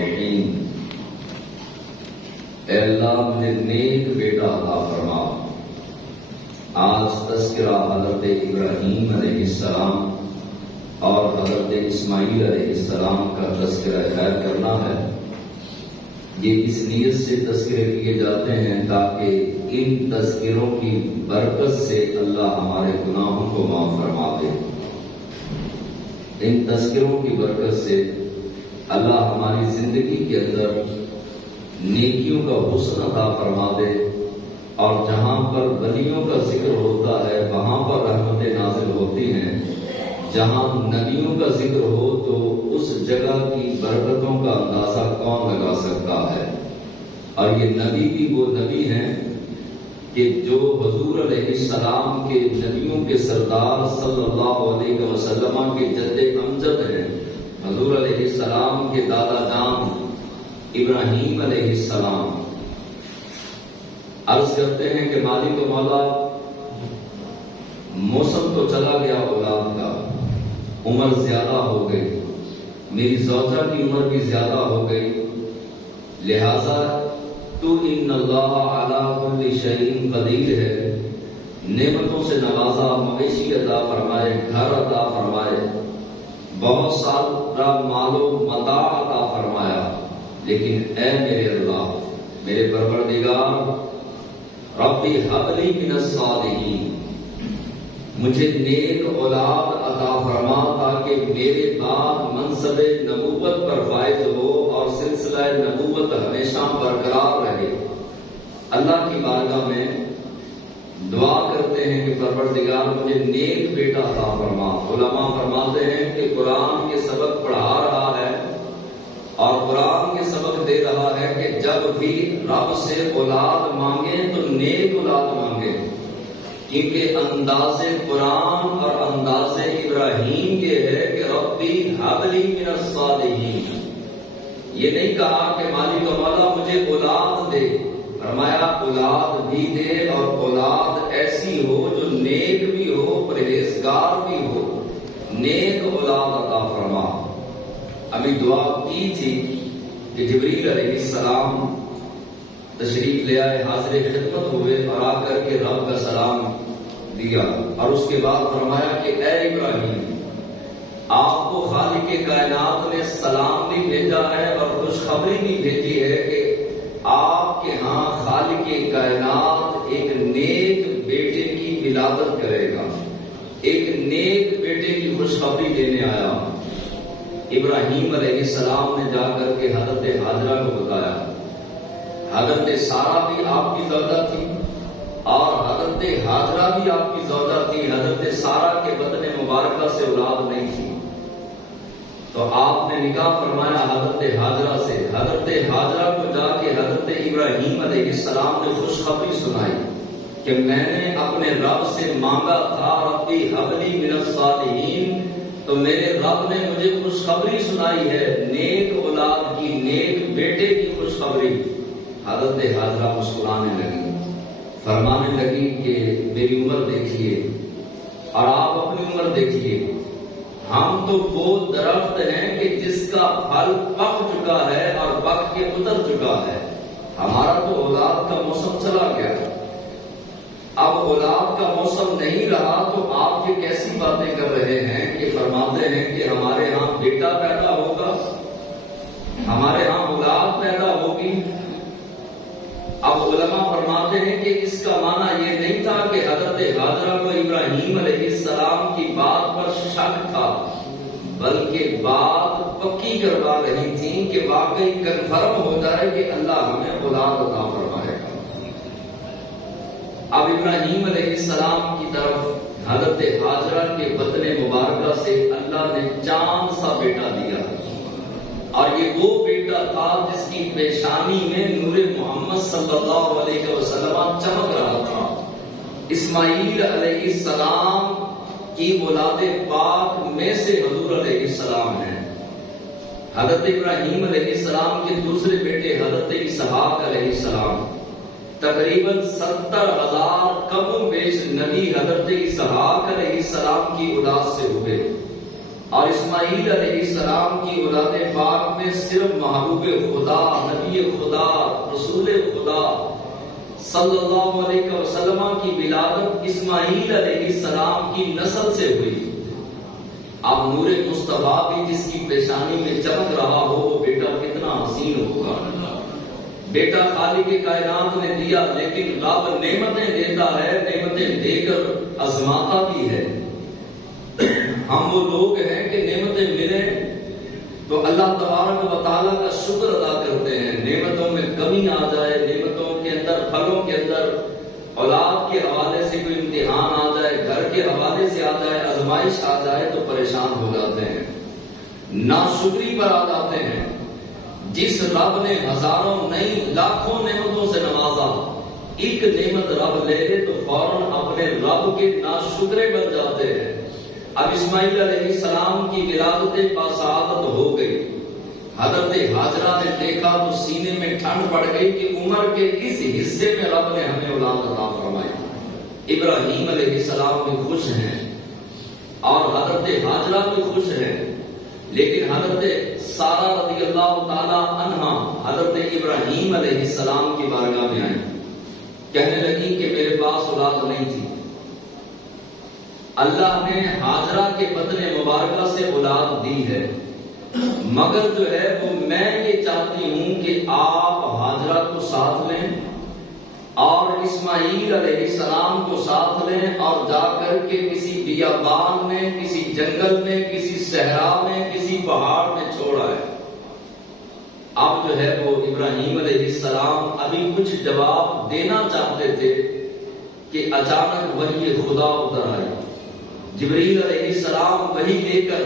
الصالحین، اے اللہ مجھے نیک بیٹا عطا فرما۔ آج تذکرہ حضرت ابراہیم علیہ السلام اور حضرت اسماعیل علیہ السلام کا تذکرہ خیر کرنا ہے۔ یہ اس نیت سے تذکرے کیے جاتے ہیں تاکہ ان تذکروں کی برکت سے اللہ ہمارے گناہوں کو معاف فرما دے۔ ان تذکروں کی برکت سے اللہ ہماری زندگی کے اندر نیکیوں کا حسن عطا فرما دے، اور جہاں پر ولیوں کا ذکر ہوتا ہے وہاں پر رحمتیں نازل ہوتی ہیں۔ جہاں نبیوں کا ذکر ہو تو اس جگہ کی برکتوں کا اندازہ کون لگا سکتا ہے؟ اور یہ نبی بھی وہ نبی ہیں کہ جو حضور علیہ السلام کے نبیوں کے سردار صلی اللہ علیہ وسلم کے جد امجد ہیں۔ حضور علیہ السلام کے دادا جان ابراہیم علیہ السلام عرض کرتے ہیں کہ مالک و مولا، موسم تو چلا گیا اولاد کا، عمر زیادہ ہو گئی، میری زوجہ کی عمر بھی زیادہ ہو گئی، لہذا تو ان اللہ علی کل شیء قدیر ہے، نعمتوں سے نوازا، مویشی عطا فرمائے، گھر عطا فرمائے، بہت سارا مال و متاع عطا فرمایا، لیکن اے میرے اللہ، میرے پروردگار، ربی ہب لی من الصالحین، مجھے نیک اولاد عطا فرما تاکہ میرے بعد منصب نبوت پر فائز ہو اور سلسلہ نبوت ہمیشہ برقرار رہے۔ اللہ کی بارگاہ میں دعا کرتے ہیں کہ پروردگار مجھے نیک بیٹا عطا فرما۔ علماء فرماتے ہیں کہ قرآن کے سبق پڑھا رہا ہے اور قرآن کے سبق دے رہا ہے کہ جب بھی رب سے اولاد مانگے تو نیک اولاد مانگے، کیونکہ انداز قرآن اور انداز ابراہیم یہ ہے کہ ربی ہب لی من الصالحین۔ یہ نہیں کہا کہ مالک و مولا مجھے اولاد دے، فرمایا اولاد بھی دے، اور اولاد ایسی ہو جو نیک بھی ہو، پرہیزگار بھی ہو، نیک اولاد عطا فرما۔ ابھی دعا کی تھی کہ جبریل علیہ السلام تشریف لے آئے، حاضر خدمت ہوئے اور آ کر کے رب کا سلام دیا، اور اس کے بعد فرمایا کہ اے ابراہیم، آپ کو خالق کائنات نے سلام بھی بھیجا ہے اور خوشخبری بھی بھیجی ہے کہ آپ کے ہاں خالق کائنات ایک نیک بیٹے کی ولادت کرے گا، ایک نیک بیٹے کی خوشخبری دینے آیا۔ ابراہیم علیہ السلام نے جا کر کے حضرت ہاجرہ کو بتایا۔ حضرت سارہ بھی آپ کی زوجہ تھی اور حضرت ہاجرہ بھی آپ کی زوجہ تھی۔ حضرت سارہ کے بدن مبارکہ سے اولاد نہیں تھی، تو آپ نے نکاح فرمایا حضرت ہاجرہ سے۔ حضرت ہاجرہ کو جا کے حضرت ابراہیم علیہ السلام نے خوشخبری سنائی کہ میں نے اپنے رب سے مانگا تھا ربی ہب لی من الصالحین، تو میرے رب نے مجھے خوشخبری سنائی ہے، نیک اولاد کی، نیک بیٹے کی خوشخبری۔ حضرت ہاجرہ مسکرانے لگی، فرمانے لگی کہ میری عمر دیکھیے اور آپ اپنی عمر دیکھیے، ہم تو وہ درخت ہیں کہ جس کا پھل پک چکا ہے اور پک کے اتر چکا ہے، ہمارا تو اولاد کا موسم چلا گیا، اب اولاد کا موسم نہیں رہا، تو آپ یہ کیسی باتیں کر رہے ہیں کہ فرماتے ہیں کہ ہمارے ہاں بیٹا پیدا ہوگا، ہمارے ہاں اولاد پیدا ہوگی۔ اب علماء فرماتے ہیں کہ اس کا معنی یہ نہیں تھا کہ حضرت ہاجرہ کو ابراہیم علیہ السلام کی بات پر شک تھا، بلکہ بات پکی کروا رہی تھی کہ واقعی کنفرم ہو جائے کہ اللہ ہمیں اولاد عطا فرمائے گا۔ اب ابراہیم علیہ السلام کی طرف حضرت ہاجرہ کے بدن مبارکہ سے اللہ نے چاند سا بیٹا دیا، اور یہ وہ بیٹا تھا جس کی پیشانی میں نور محمد صلی اللہ علیہ وسلم چمک رہا تھا۔ اسماعیل علیہ السلام کی اولاد پاک میں سے حضور علیہ السلام ہیں۔ حضرت ابراہیم علیہ السلام کے دوسرے بیٹے حضرت اسحاق علیہ السلام، تقریباً 70,000 کم و بیش نبی حضرت اسحاق علیہ السلام کی اولاد سے ہوئے۔ اور اسماعیل علیہ السلام کی اولاد پاک میں صرف محبوب خدا، نبی خدا، رسول خدا صلی اللہ علیہ وسلم کی ولادت اسماعیل علیہ السلام کی نسل سے ہوئی۔ اب نور مصطفیٰ بھی جس کی پیشانی میں چمک رہا ہو، وہ بیٹا کتنا حسین ہوگا۔ بیٹا خالق کائنات نے دیا، لیکن رب نعمتیں دیتا ہے، نعمتیں دے کر آزماتا بھی ہے۔ ہم وہ لوگ ہیں کہ نعمتیں ملیں تو اللہ تبارک و تعالیٰ کا شکر ادا کرتے ہیں۔ نعمتوں میں کمی آ جائے، نعمتوں کے اندر، پھلوں کے اندر اولاد کے حوالے سے کوئی امتحان آ جائے، گھر کے حوالے سے آ جائے، آزمائش آ جائے تو پریشان ہو جاتے ہیں، ناشکری پر آ جاتے ہیں۔ جس رب نے ہزاروں نہیں لاکھوں نعمتوں سے نوازا، ایک نعمت رب لے لے تو فوراً اپنے رب کے ناشکرے بن جاتے ہیں۔ اب اسماعیل علیہ السلام کی ولادت باسعادت ہو گئی۔ حضرت ہاجرہ نے دیکھا تو سینے میں ٹھنڈ پڑ گئی کہ عمر کے اس حصے میں رب نے ہمیں اولاد عطا فرمائی۔ ابراہیم علیہ السلام بھی خوش ہیں اور حضرت ہاجرہ بھی خوش ہیں، لیکن حضرت سارہ رضی اللہ تعالی عنہا حضرت ابراہیم علیہ السلام کی بارگاہ میں آئیں، کہنے لگی کہ میرے پاس اولاد نہیں تھی، اللہ نے ہاجرہ کے بدن مبارکہ سے اولاد دی ہے، مگر جو ہے وہ میں یہ چاہتی ہوں کہ آپ ہاجرہ کو ساتھ لیں اور اسماعیل علیہ السلام کو ساتھ لیں اور جا کر کے کسی بیابان میں، کسی جنگل میں، کسی صحرا میں، کسی پہاڑ میں چھوڑ آئے۔ اب جو ہے وہ ابراہیم علیہ السلام ابھی کچھ جواب دینا چاہتے تھے کہ اچانک وحی خدا اتر آئی۔ جبریل علیہ السلام وحی لے کر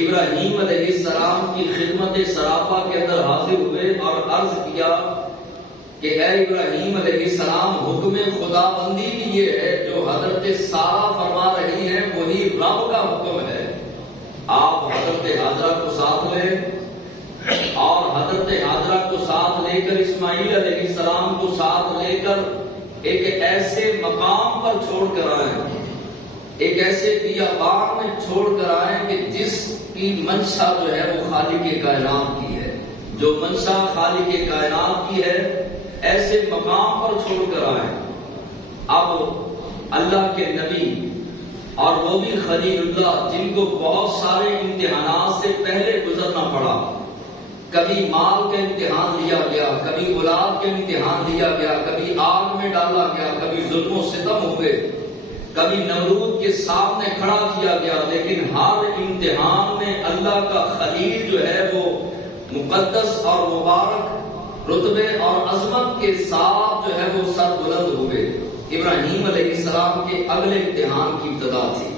ابراہیم علیہ السلام کی خدمت سراپا کے اندر حاضر ہوئے اور عرض کیا کہ اے ابراہیم علیہ السلام، حکم خدا بندی بھی یہ ہے جو حضرت سارہ فرما رہی ہیں، وہی رب کا حکم ہے۔ آپ حضرت ہاجرہ کو ساتھ لیں اور حضرت ہاجرہ کو ساتھ لے کر اسماعیل علیہ السلام کو ساتھ لے کر ایک ایسے مقام پر چھوڑ کر آئیں، ایک ایسے بیابان میں چھوڑ کر آئیں کہ جس کی منشا جو ہے وہ خالق کائنات کی ہے، جو منشا خالق کائنات کی ہے، ایسے مقام پر چھوڑ کر آئیں۔ اب اللہ کے نبی اور وہ بھی خلیل اللہ، جن کو بہت سارے امتحانات سے پہلے گزرنا پڑا، کبھی مال کا امتحان لیا گیا، کبھی اولاد کا امتحان لیا گیا، کبھی آگ میں ڈالا گیا، کبھی ظلم و ستم ہوئے، کبھی نمرود کے سامنے کھڑا کیا گیا، لیکن ہر امتحان میں اللہ کا خلیل جو ہے وہ مقدس اور مبارک رتبے اور عظمت کے ساتھ جو ہے وہ سر بلند ہوئے۔ ابراہیم علیہ السلام کے اگلے امتحان کی ابتدا تھی،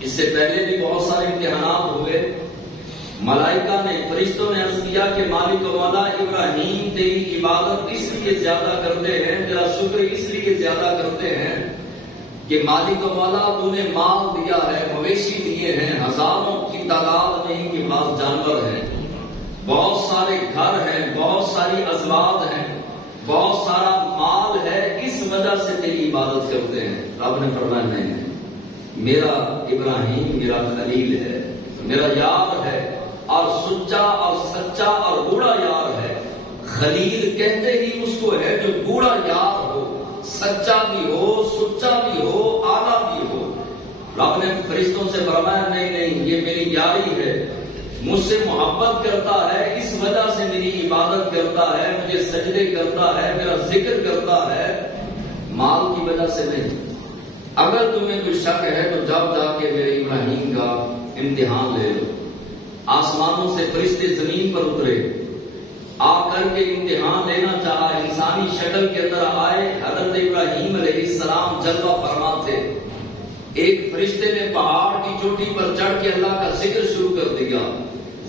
اس سے پہلے بھی بہت سارے امتحانات ہوئے۔ ملائکہ نے، فرشتوں نے عرض کیا کہ مالک و مولا ابراہیم تیری عبادت اس لیے زیادہ کرتے ہیں، تیرا شکر اس لیے زیادہ کرتے ہیں کہ مالک و مولا تو نے مال دیا ہے، مویشی دیے ہیں، ہزاروں کی تعداد میں ان کے پاس جانور ہیں، بہت سارے گھر ہیں، بہت ساری ازواج ہیں، بہت سارا مال ہے، اس وجہ سے تیری عبادت کرتے ہیں۔ رب نے فرمایا نہیں، میرا ابراہیم میرا خلیل ہے، میرا یار ہے، اور سچا اور سچا اور بوڑھا یار ہے۔ خلیل کہتے ہی اس کو ہے جو بوڑھا یار ہو، سچا بھی ہو، سچا بھی ہو، اعلیٰ بھی ہو۔ رب نے فرشتوں سے فرمایا نہیں، یہ میری یاری ہے، مجھ سے محبت کرتا ہے، اس وجہ سے میری عبادت کرتا ہے، مجھے سجدے کرتا ہے، میرا ذکر کرتا ہے، مال کی وجہ سے نہیں۔ اگر تمہیں کوئی شک ہے تو جاؤ جا کے میرے ابراہیم کا امتحان لے لو۔ آسمانوں سے فرشتے زمین پر اترے، آ کر کے امتحان لینا چاہا، انسانی شکل کے اندر آئے، حضرت ابراہیم علیہ السلام جلوہ فرما تھے۔ ایک فرشتے نے پہاڑ کی چوٹی پر چڑھ کے اللہ کا ذکر شروع کر دیا۔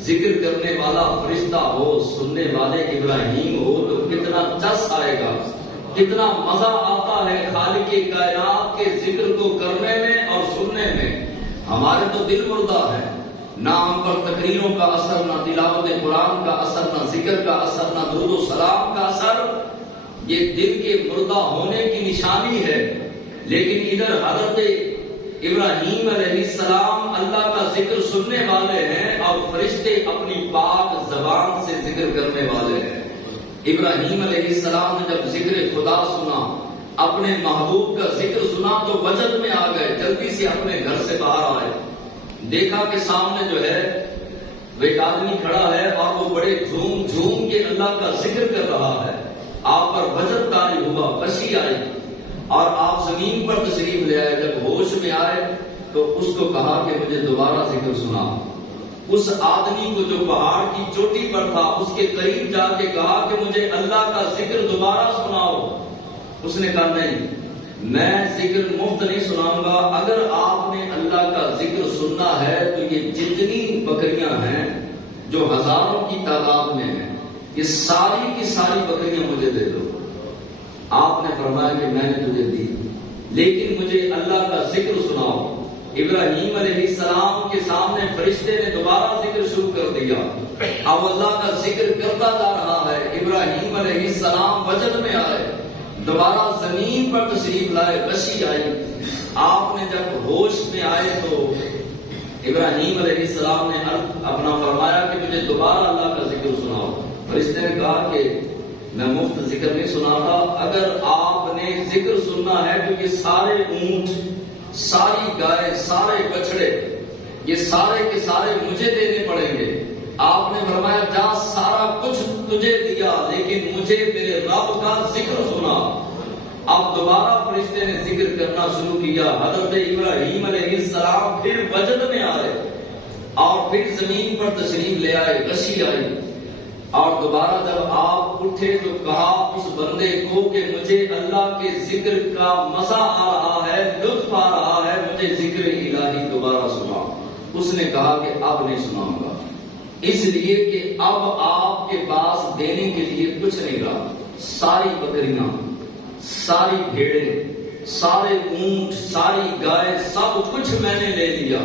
ذکر کرنے والا فرشتہ ہو، سننے والے ابراہیم ہو تو کتنا چس آئے گا، کتنا مزہ آتا ہے خالق کائنات کے ذکر کو کرنے میں اور سننے میں۔ ہمارے تو دل مردہ ہے، نہ ہم پر تقریروں کا اثر، نہ تلاوت قرآن کا اثر، نہ ذکر کا اثر، نہ درود و سلام کا اثر۔ یہ دل کے مردہ ہونے کی نشانی ہے۔ لیکن ادھر حضرت ابراہیم علیہ السلام اللہ کا ذکر سننے والے ہیں اور فرشتے اپنی پاک زبان سے ذکر کرنے والے ہیں۔ ابراہیم علیہ السلام نے جب ذکر خدا سنا، اپنے محبوب کا ذکر سنا تو وجد میں آ گئے، جلدی سے اپنے گھر سے باہر آئے، دیکھا کہ سامنے جو ہے وہ ایک آدمی کھڑا ہے اور وہ بڑے جھوم جھوم کے اللہ کا ذکر کر رہا ہے۔ آپ پر وجد طاری ہوا، خوشی آئی اور آپ زمین پر تشریف لے آئے۔ جب ہوش میں آئے تو اس کو کہا کہ مجھے دوبارہ ذکر سنا۔ اس آدمی کو جو پہاڑ کی چوٹی پر تھا اس کے قریب جا کے کہا کہ مجھے اللہ کا ذکر دوبارہ سناؤ۔ اس نے کہا نہیں، میں ذکر مفت نہیں سناؤں گا، اگر آپ نے اللہ کا ذکر سننا ہے تو یہ جتنی بکریاں ہیں جو ہزاروں کی تعداد میں ہیں، یہ ساری کی ساری بکریاں مجھے دے دو۔ آپ نے فرمایا کہ میں نے تجھے دی، لیکن مجھے اللہ کا ذکر سناؤ۔ ابراہیم علیہ السلام کے سامنے فرشتے نے دوبارہ ذکر شروع کر دیا، اب اللہ کا ذکر کرتا جا رہا ہے۔ ابراہیم علیہ السلام وجد میں آئے، دوبارہ زمین پر تشریف لائے، غشی آئی۔ آپ نے جب ہوش میں آئے تو ابراہیم علیہ السلام نے اپنا فرمایا کہ مجھے دوبارہ اللہ کا ذکر سناؤ۔ فرشتے نے کہا کہ میں مفت ذکر نہیں سناتا، اگر آپ نے ذکر سننا ہے تو یہ سارے اونٹ، ساری گائے، سارے بچڑے، یہ سارے کے سارے مجھے دینے پڑیں گے۔ آپ نے فرمایا جا، سارا کچھ تجھے دیا لیکن مجھے میرے رب کا ذکر سنا۔ اب دوبارہ فرشتے نے ذکر کرنا شروع کیا۔ حضرت ابراہیم علیہ السلام پھر وجد میں آئے اور پھر زمین پر تشریف لے آئے، غشی آئی اور دوبارہ جب آپ اٹھے تو کہا اس بندے کو کہ مجھے اللہ کے ذکر کا مزہ آ رہا ہے، لطف آ رہا ہے، مجھے ذکر الہی دوبارہ سنا۔ اس نے کہا کہ اب نہیں سناؤں گا، اس لیے کہ اب آپ کے پاس دینے کے لیے کچھ نہیں رہا۔ ساری بکریاں، ساری بھیڑیں، سارے اونٹ، ساری گائے، سب کچھ میں نے لے لیا۔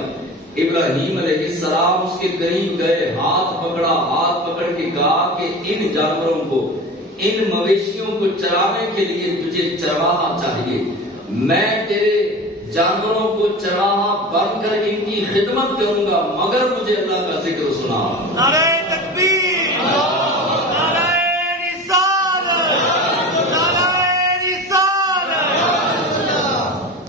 ابراہیم علیہ السلام اس کے قریب گئے، ہاتھ پکڑا، ہاتھ پکڑ کے کہا کہ ان جانوروں کو، ان مویشیوں کو چرانے کے لیے تجھے چرواہا چاہیے، میں تیرے جانوروں کو چراہا بن کر ان کی خدمت کروں گا، مگر مجھے اللہ کا ذکر سنا۔